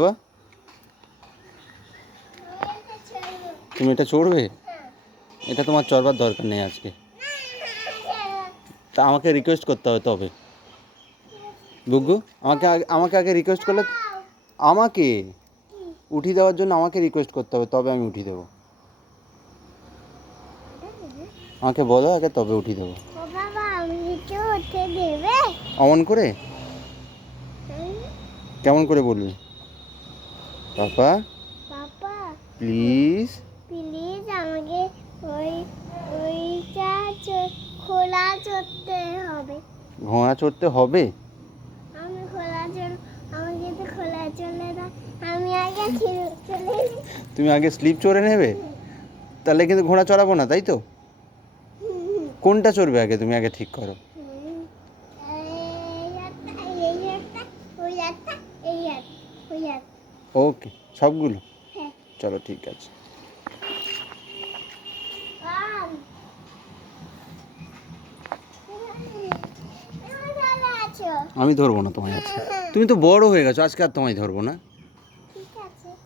বাবা তুমি এটা চড়বে? এটা তোমার চড়বার দরকার নেই আজকে। তা আমাকে রিকোয়েস্ট করতে হবে তবে। গুগ্গু আমাকে আগে রিকোয়েস্ট করলে, আমাকে উঠিয়ে দেওয়ার জন্য আমাকে রিকোয়েস্ট করতে হবে, তবে আমি উঠিয়ে দেবো। আমাকে বলো আগে, তবে উঠিয়ে দেবো। অমন করে? কেমন করে বলবি? পাপা প্লিজ প্লিজ আমাকে ওইটা খোলা চড়তে হবে। ঘোড়া চড়তে হবে? আমি আমাকে তো খোলা চলে না, আমি আগে চলে। তুমি আগে স্লিপ চড়ে নেবে? তাহলে কিন্তু ঘোড়া চড়াবো না, তাই তো? কোনটা চড়বে আগে তুমি আগে ঠিক করো। ওকে, সবগুলো? চলো ঠিক আছে। আমি ধরবো না তোমায় আজকে, তুমি তো বড় হয়ে গেছো, আজকে আর তোমায় ধরবো না।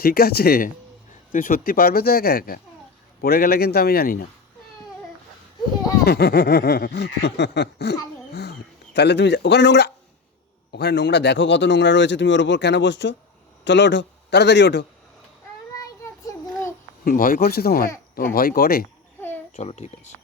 ঠিক আছে, তুমি সত্যি পারবে তো একা একা? পড়ে গেলে কিন্তু আমি জানি না। তাহলে তুমি ওখানে নোংরা দেখো, কত নোংরা রয়েছে, তুমি ওর ওপর কেন বসছো? চলো ওঠো, তাড়াতাড়ি ওঠো। ভয় করছে তোমার ভয় করে? চলো ঠিক আছে।